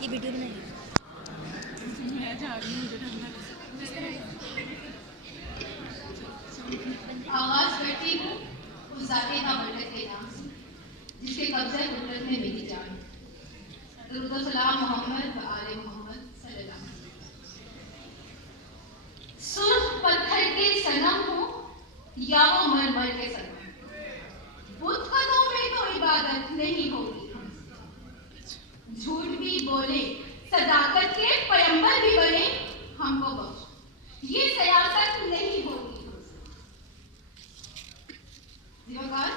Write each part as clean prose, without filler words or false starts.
یہ ویڈیو بنائی آغاز کرتی ہوں اس ذات بابرکت کے نام سے جس کے قبضہ قدرت میں میری جان. درود و سلام محمد و آل محمد صلی اللہ علیہ وسلم. سرخ پتھر کے صنم ہو یا وہ مرمر کے صنم، بت قدوں میں تو عبادت نہیں ہوگی. جھوٹ بھی بولے صداقت کے پیمبر بھی بنے ہم کو بخش، یہ سیاست نہیں ہوگی. دیوکار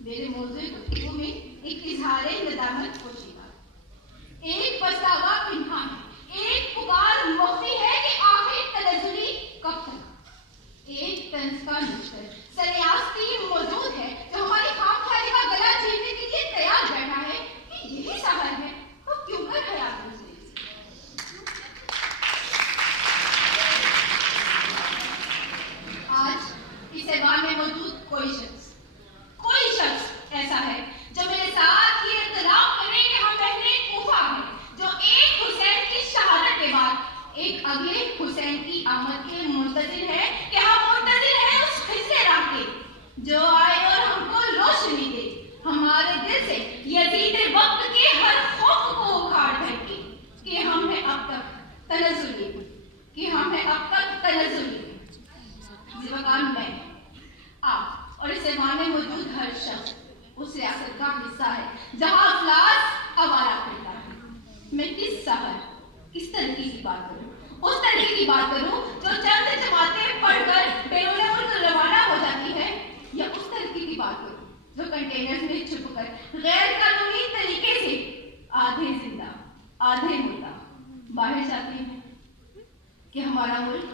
میرے موضوع گفتگو میں ایک اظہار ندامت پوشیدہ، ایک پچھتاوا پنہا ہے، ایک پکار مخفی ہے کہ آخر تنزلی کب تک. ایک طنز کا نشتر سریاستی موجود ہے جو ہماری خام خیالی کا گلا چیرنے کے لیے تیار بیٹھا ہے کہ یہی سفر ہے تو کیوں کر حیات گزرے. آج اس ایوان میں موجود کوئی شخص ایسا ہے جو میرے ساتھ یہ اعتراف کرے کہ ہم اہل کوفہ ہیں، جو ایک حسین کی شہادت کے بعد ایک اگلے حسین کی آمد کے منتظر ہے کہ ہم منتظر ہیں اس خزر راہ کے جو آئے اور ہم کو روشنی دے، ہمارے دل سے یزید وقت کے ہر خوف کو اکھاڑ پھینکے کہ ہم ہیں اب تک تنزلی، کہ ہم ہیں اب تک تنزلی. زیوکار میں، آپ اور اس ایوان میں موجود ہر شخص اس ریاست کا حصہ ہے جہاں افلاس آوارہ کرتا ہے. میں کس سفر، کس ترقی کی بات کروں؟ اس ترقی کی بات کروں جو چند جماعتیں پڑھ کر بیرون ملک روانہ ہو جاتی ہے، یا اس ترقی کی بات کروں جو کنٹینرز میں چھپ کر غیر قانونی طریقے سے آدھے زندہ آدھے مردہ باہر جاتے ہیں. کہ ہمارا ملک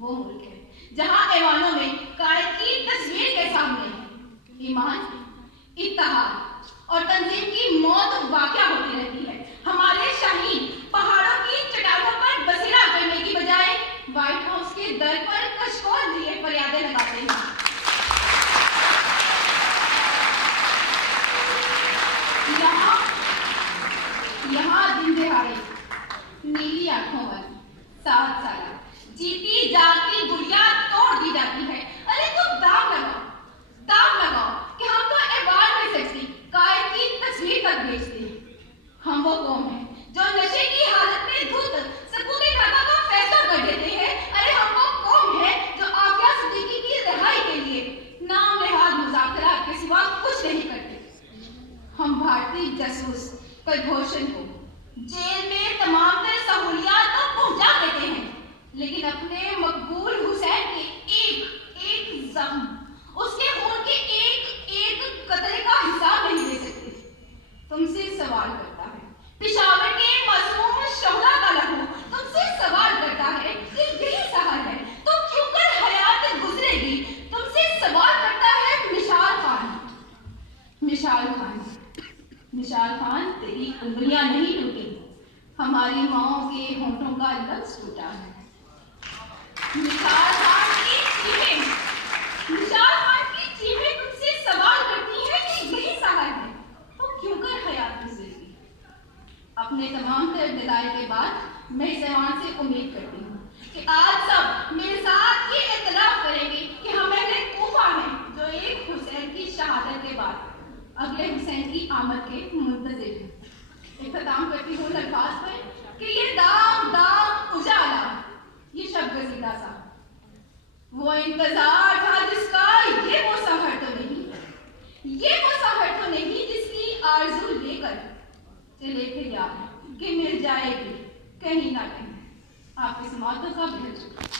وہ ملک ہے جہاں ایوانوں میں قائد کی تصویر کے سامنے ایمان، اتحاد اور تنظیم کی موت واقع ہوتی رہتی ہے. ہمارے شاہین پہاڑوں کی چٹانوں پر بسیرا کرنے کی بجائے وائٹ ہاؤس کے در پر کشکول لیے فریادیں لگاتے ہیں. یہاں دن دہاڑے نیلی آنکھوں والی 7 سالہ جیتی جاگتی گڑیا توڑ دی جاتی ہے. ارے تو داغ لگاؤ کہ ہم تو ایوان میں سیکسی قائد کی تصویر تک بھیجتے ہیں. ہم وہ قوم ہیں جو نشے کی حالت میں دھت سکوت کعبہ کا فیصلہ کر دیتے ہیں. ارے ہم وہ قوم ہے جو عافیہ صدیقی کی رہائی کے لیے نام نہاد مذاکرات کے سوا کچھ نہیں کرتے. ہم بھارتی جاسوس کلبھوشن کو جیل میں تمام تر سہولیات تو پہنچا دیتے ہیں، لیکن اپنے مقبول حسین کے ایک زخم، اس کے خون کے ایک قطرے کا حساب نہیں دے سکتے. تم سے سوال کرتا ہے پشاور کے معصوم شہدا کا لہو، تم سے سوال کرتا ہے کہ یہی سحر ہے تو کیوں کر حیات گزرے گی. تم سے سوال کرتا ہے مشال خان تیری انگلیاں نہیں ٹوٹی، ہماری ماؤں کے ہونٹوں کا لفظ ٹوٹا ہے. مشال خان کی چیخیں تم سے سوال کرتی ہیں کہ یہی سحر ہے تو کیوں کر حیات گزرے گی. اپنے تمام تر دلائل کے بعد میں اس ایوان سے امید کرتی ہوں کہ آج سب میرے ساتھ یہ اعتراف کریں گے کہ ہم اہل کوفہ ہیں جو ایک حسین کی شہادت کے بعد اگلے حسین کی آمد کے منتظر ہیں. اختتام کرتی ہوں الفاظ پر کہ یہ داغ اجالا، یہ شب گزیدہ سا وہ انتظار تھا جس کا، یہ وہ سحر تو نہیں جس کی آرزو لے کر چلے تھے یاد کہ مل جائے گی کہیں نہ کہیں. آپ کی سماعتوں کا بہت شکریہ.